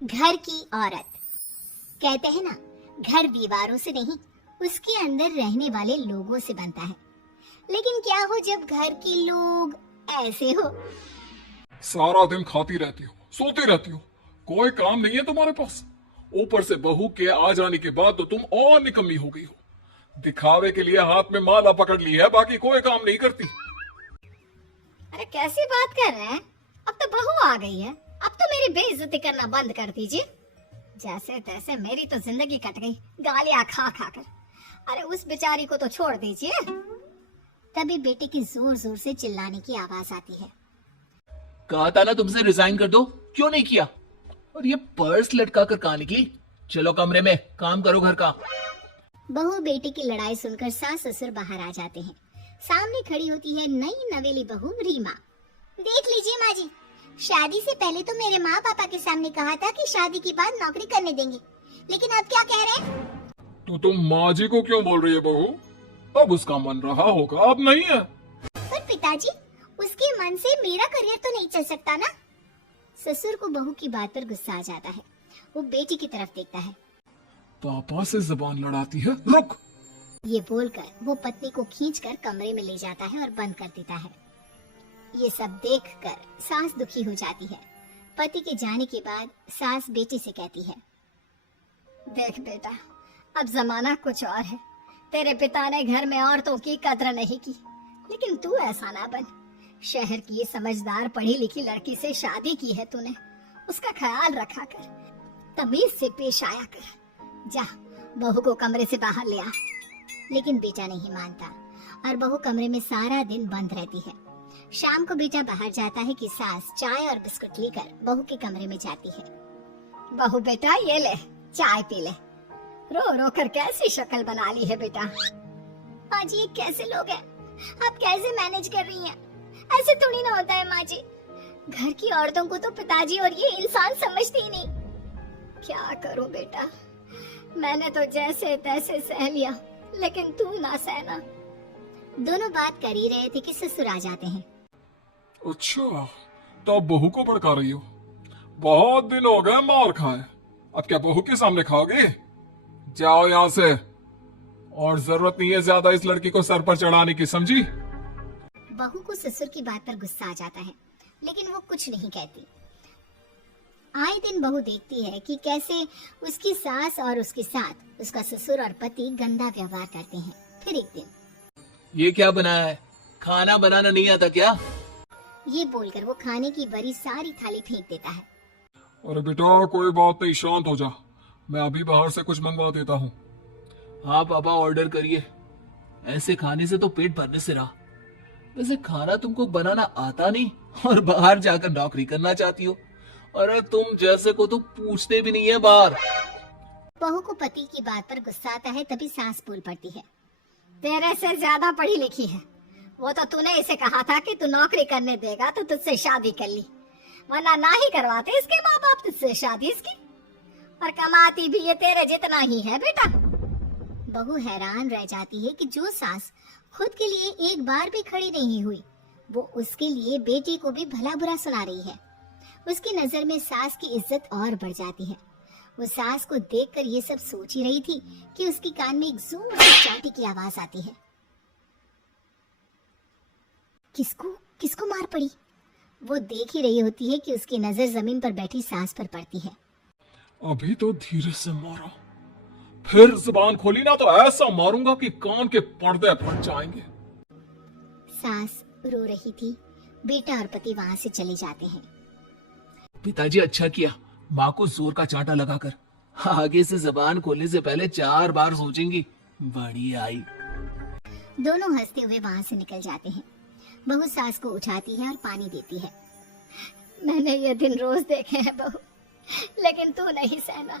घर की औरत। कहते हैं ना, घर दीवारों से नहीं, उसके अंदर रहने वाले लोगों से बनता है। लेकिन क्या हो जब घर के लोग ऐसे हो? सारा दिन खाती रहती हो, सोती रहती हो, कोई काम नहीं है तुम्हारे पास। ऊपर से बहू के आ जाने के बाद तो तुम और निकम्मी हो गई हो। दिखावे के लिए हाथ में माला पकड़ ली है, बाकी कोई काम नहीं करती। अरे कैसी बात कर रहे हैं? अब तो बहू आ गई है, अब तो मेरी बेइज्जती करना बंद कर दीजिए। जैसे तैसे मेरी तो जिंदगी कट गई गालियां खा खा कर। अरे उस बेचारी को तो छोड़ दीजिए। तभी बेटे की जोर जोर से चिल्लाने की आवाज आती है। कहा था ना तुमसे रिजाइन कर दो, क्यों नहीं किया? और ये पर्स लटका कर कहाँ निकली? चलो कमरे में काम करो घर का। बहू बेटे की लड़ाई सुनकर सास ससुर बाहर आ जाते हैं। सामने खड़ी होती है नई नवेली बहू रीमा। देख लीजिए माँ जी, शादी से पहले तो मेरे माँ पापा के सामने कहा था कि शादी के बाद नौकरी करने देंगे, लेकिन अब क्या कह रहे हैं? तो तुम माँ जी को क्यों बोल रही है बहू? अब उसका मन रहा होगा, अब नहीं है। पर पिताजी, उसके मन से मेरा करियर तो नहीं चल सकता ना। ससुर को बहू की बात पर गुस्सा आ जाता है। वो बेटी की तरफ देखता है। पापा से जबान लड़ाती है, रुक। ये बोलकर वो पत्नी को खींचकर कमरे में ले जाता है और बंद कर देता है। ये सब देखकर सास दुखी हो जाती है। पति के जाने के बाद सास बेटी से कहती है, देख बेटा, अब जमाना कुछ और है। तेरे पिता ने घर में औरतों की कद्र नहीं की, लेकिन तू ऐसा ना बन। शहर की समझदार पढ़ी लिखी लड़की से शादी की है तूने, उसका ख्याल रखा कर, तमीज से पेश आया कर। जा, बहू को कमरे से बाहर ले आ। लेकिन बेटा नहीं मानता और बहू कमरे में सारा दिन बंद रहती है। शाम को बेटा बाहर जाता है कि सास चाय और बिस्कुट लेकर बहू के कमरे में जाती है। बहू बेटा ये ले, चाय पी ले। रो रो कर कैसी शक्ल बना ली है बेटा। माँ जी, ये कैसे लोग हैं? आप कैसे मैनेज कर रही हैं? ऐसे थोड़ी ना होता है माँ जी। घर की औरतों को तो पिताजी और ये इंसान समझते ही नहीं। क्या करूं बेटा, मैंने तो जैसे तैसे सह लिया, लेकिन तू ना सहना। दोनों बात कर ही रहे थे कि ससुर आ जाते हैं। अच्छा, तो अब बहू को भड़का रही हो? बहुत दिन हो गए मार खाए, अब क्या बहू के सामने खाओगे? जाओ यहाँ से, और जरूरत नहीं है ज्यादा इस लड़की को सर पर चढ़ाने की, समझी? बहू को ससुर की बात पर गुस्सा आ जाता है, लेकिन वो कुछ नहीं कहती। आए दिन बहू देखती है कि कैसे उसकी सास और उसके साथ उसका ससुर और पति गंदा व्यवहार करते हैं। फिर एक दिन, ये क्या बनाया है? खाना बनाना नहीं आता क्या? ये बोलकर वो खाने की बड़ी सारी थाली फेंक देता है। अरे बेटा, कोई बात नहीं, शांत हो जा, मैं अभी बाहर से कुछ मंगवा देता हूँ। हाँ पापा, ऑर्डर करिए। ऐसे खाने से तो पेट भरने से रहा। वैसे खाना तुमको बनाना आता नहीं और बाहर जाकर नौकरी करना चाहती हो। अरे तुम जैसे को तो पूछते भी नहीं है बाहर। बहू को पति की बात पर गुस्सा आता है, तभी सास बोल पड़ती है, तेरे से ज्यादा पढ़ी लिखी है। वो तो तूने इसे कहा था कि तू नौकरी करने देगा तो तुझसे शादी कर ली, वरना ना ही करवाते इसके माँ बाप तुझसे शादी इसकी। और कमाती भी ये तेरे जितना ही है बेटा। बहू हैरान रह जाती है कि जो सास खुद के लिए एक बार भी खड़ी नहीं हुई, वो उसके लिए बेटी को भी भला बुरा सुना रही है। उसकी नजर में सास की इज्जत और बढ़ जाती है। वो सास को देखकर ये सब सोच ही रही थी कि उसके कान में एक जोर से चांटी की आवाज आती है। किसको किसको मार पड़ी? वो देख ही रही होती है कि उसकी नजर जमीन पर बैठी सास पर पड़ती है। अभी तो धीरे से मारा, फिर जुबान खोली ना तो ऐसा मारूंगा कि कान के पर्दे फट जाएंगे। सास रो रही थी। बेटा और पति वहां से चले जाते हैं। पिताजी अच्छा किया माँ को जोर का चांटा लगाकर। आगे से जबान खोलने से पहले 4 बार सोचेंगी। बड़ी आई। दोनों हंसते हुए वहां से निकल जाते हैं। बहू सास को उठाती है और पानी देती है। मैंने ये दिन रोज देखे हैं बहू, लेकिन तू नहीं सहना।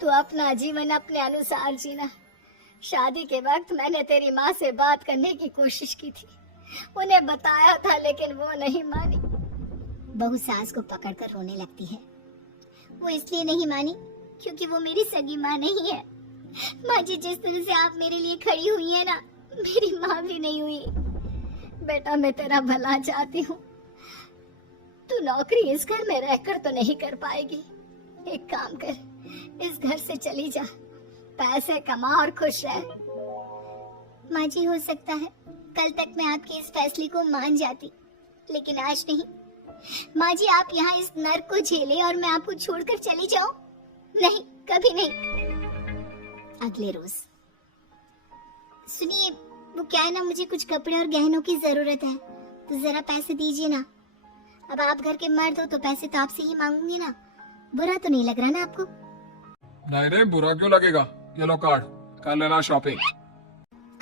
तू अपना जीवन अपने अनुसार जीना। शादी के वक्त मैंने तेरी माँ से बात करने की कोशिश की थी, उन्हें बताया था, लेकिन वो नहीं मानी। बहू सास को पकड़कर रोने लगती है। वो इसलिए नहीं मानी क्योंकि वो मेरी सगी माँ नहीं है। माँ जी, जिस तरह से आप मेरे लिए खड़ी हुई है ना, मेरी माँ भी नहीं हुई। बेटा, मैं तेरा भला चाहती हूँ। तू नौकरी इस घर में रहकर तो नहीं कर पाएगी, एक काम कर, इस घर से चली जा, पैसे कमा और खुश रह। माँ जी, हो सकता है कल तक मैं आपके इस फैसले को मान जाती, लेकिन आज नहीं। माँ जी, आप यहाँ इस नर्क को झेले और मैं आपको छोड़कर चली जाऊं? नहीं, कभी नहीं। अगले रोज, सुनिए, वो क्या है ना, मुझे कुछ कपड़े और गहनों की जरूरत है, तो जरा पैसे दीजिए ना। अब आप घर के मर्द हो तो पैसे तो आपसे ही मांगूंगी ना। बुरा तो नहीं लग रहा ना आपको? नहीं नहीं, बुरा क्यों लगेगा। ये लो कार्ड, कर लेना शॉपिंग।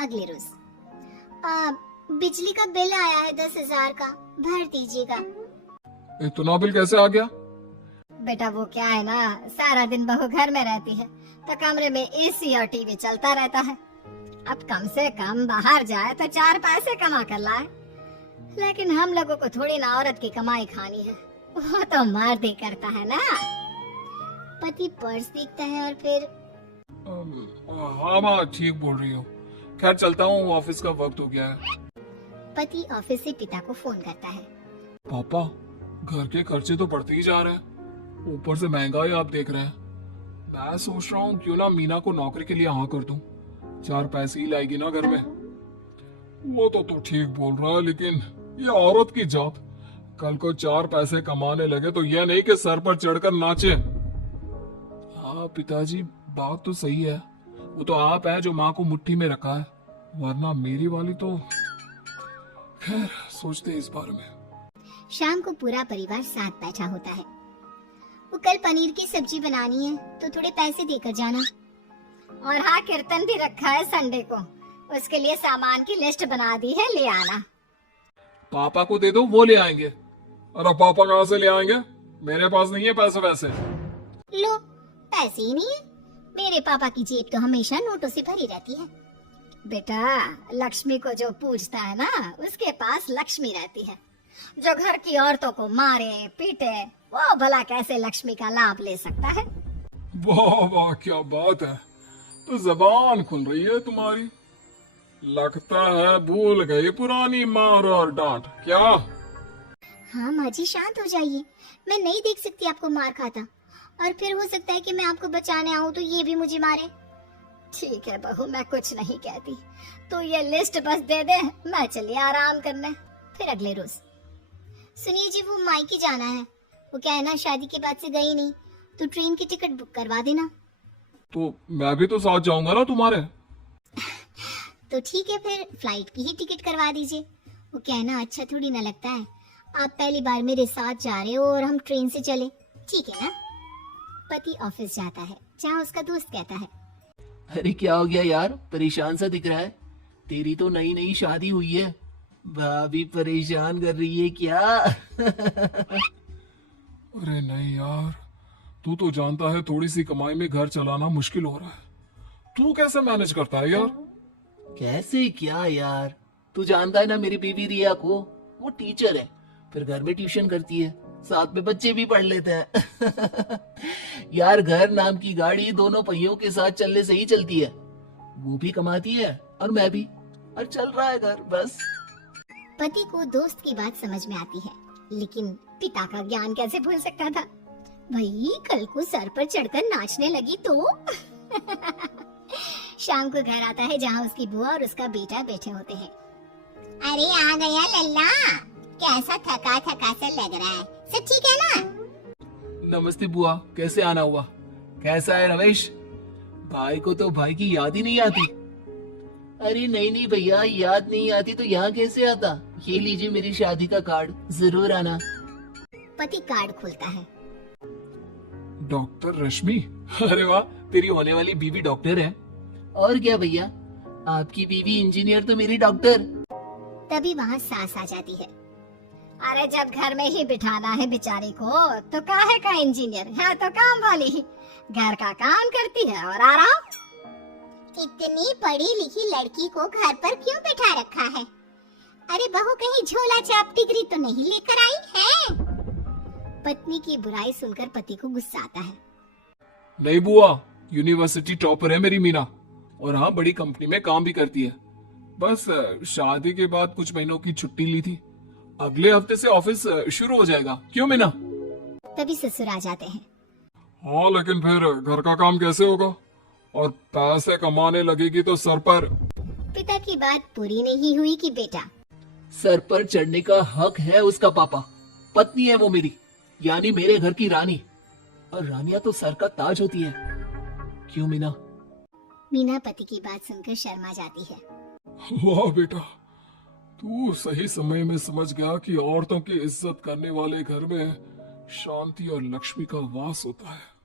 अगले रोज, बिजली का बिल आया है 10,000 का, भर दीजिएगा। इतना बिल कैसे आ गया? बेटा वो क्या है ना, सारा दिन बहू घर में रहती है तो कमरे में एसी और टीवी चलता रहता है। अब कम से कम बाहर जाए तो 4 पैसे कमा कर लाए, लेकिन हम लोगों को थोड़ी ना औरत की कमाई खानी है, वो तो मर्द ही करता है ना। पति पर्स देखता है और फिर हाँ माँ, ठीक बोल रही हो। खैर चलता हूँ, ऑफिस का वक्त हो गया है। पति ऑफिस से पिता को फोन करता है। पापा, घर के खर्चे तो बढ़ते ही जा रहे हैं, ऊपर से महंगाई आप देख रहे हैं। मैं सोच रहा हूँ क्यों ना मीना को नौकरी के लिए हाँ कर दूं, 4 पैसे ही लाएगी ना घर में। वो तो तू ठीक बोल रहा है, लेकिन ये औरत की जात, कल को 4 पैसे कमाने लगे तो यह नहीं कि सर पर चढ़कर नाचे। हाँ पिताजी, बात तो सही है। वो तो आप है जो माँ को मुट्ठी में रखा है, वरना मेरी वाली तो। खैर सोचते हैं इस बारे में। शाम को पूरा परिवार साथ बैठा होता है। वो कल पनीर की सब्जी बनानी है तो थोड़े पैसे देकर जाना। और हाँ, कीर्तन भी रखा है संडे को, उसके लिए सामान की लिस्ट बना दी है, ले आना। पापा को दे दो, वो ले आएंगे। अरे पापा कहाँ से ले आएंगे, मेरे पास नहीं है पैसे वैसे। लो, पैसे ही नहीं है। मेरे पापा की जेब तो हमेशा नोटों से भरी रहती है। बेटा, लक्ष्मी को जो पूजता है ना, उसके पास लक्ष्मी रहती है। जो घर की औरतों को मारे पीटे, वो भला कैसे लक्ष्मी का लाभ ले सकता है? वाह वाह, क्या बात है, तो जबान खुल रही है तुम्हारी। लगता है भूल गई पुरानी मार और डांट क्या? हाँ माँ जी, शांत हो जाइए। मैं नहीं देख सकती आपको मार खाता, और फिर हो सकता है कि मैं आपको बचाने आऊँ तो ये भी मुझे मारे। ठीक है बहू, मैं कुछ नहीं कहती, तो ये लिस्ट बस दे दे, मैं चली आराम करने। फिर अगले रोज, सुनिए जी, वो मायके जाना है। वो क्या है ना, शादी के बाद से गई नहीं, तो ट्रेन की टिकट बुक करवा देना। तो मैं भी तो साथ जाऊंगा ना तुम्हारे। तो ठीक है, फिर फ्लाइट की ही टिकट करवा दीजिए। वो क्या है ना, अच्छा थोड़ी ना लगता है, आप पहली बार मेरे साथ जा रहे हो और हम ट्रेन से चले, ठीक है ना? पति ऑफिस जाता है, जहाँ उसका दोस्त कहता है, अरे क्या हो गया यार, परेशान सा दिख रहा है। तेरी तो नई नई शादी हुई है, भाभी परेशान कर रही है क्या? अरे नहीं यार, तू तो जानता है थोड़ी सी कमाई में घर चलाना मुश्किल हो रहा है। तू कैसे मैनेज करता है यार? कैसे क्या यार, तू जानता है ना मेरी बीवी रिया को, वो टीचर है, फिर घर में ट्यूशन करती है, साथ में बच्चे भी पढ़ लेते हैं। यार घर नाम की गाड़ी दोनों पहियों के साथ चलने से ही चलती है। वो भी कमाती है और मैं भी, और चल रहा है घर बस। पति को दोस्त की बात समझ में आती है, लेकिन पिता का ज्ञान कैसे भूल सकता था? भाई कल को सर पर चढ़कर नाचने लगी तो। शाम को घर आता है, जहाँ उसकी बुआ और उसका बेटा बैठे होते हैं। अरे आ गया लल्ला, कैसा थका थका सा लग रहा है, सब ठीक है ना? नमस्ते बुआ, कैसे आना हुआ? कैसा है रमेश? भाई को तो भाई की याद ही नहीं आती। अरे नहीं नहीं भैया, याद नहीं आती तो यहाँ कैसे आता? ये लीजिए मेरी शादी का कार्ड, जरूर आना। पति कार्ड खोलता है। डॉक्टर रश्मि? अरे वाह, तेरी होने वाली बीवी डॉक्टर है। और क्या भैया, आपकी बीवी इंजीनियर तो मेरी डॉक्टर। तभी वहाँ सास आ जाती है। अरे जब घर में ही बिठाना है बेचारी को, तो काहे का इंजीनियर है, तो काम वाली ही, घर का काम करती है और आराम। इतनी पढ़ी लिखी लड़की को घर पर क्यों बिठा रखा है? अरे बहू कहीं झोला छाप डिग्री तो नहीं लेकर आई है? पत्नी की बुराई सुनकर पति को गुस्सा आता है। नहीं बुआ, यूनिवर्सिटी टॉपर है मेरी मीना, और हाँ बड़ी कंपनी में काम भी करती है। बस शादी के बाद कुछ महीनों की छुट्टी ली थी, अगले हफ्ते से ऑफिस शुरू हो जाएगा। क्यों मीना? तभी ससुर आ जाते हैं। हाँ, लेकिन फिर घर का काम कैसे होगा? और पैसे कमाने लगेगी तो सर पर। पिता की बात पूरी नहीं हुई कि बेटा सर पर चढ़ने का हक है उसका पापा। पत्नी है वो मेरी, यानी मेरे घर की रानी। और रानियां तो सर का ताज होती है। क्यों मीना? मीना पति की बात सुनकर शर्मा जाती है। वाह बेटा, तू सही समय में समझ गया कि औरतों की इज्जत करने वाले घर में शांति और लक्ष्मी का वास होता है।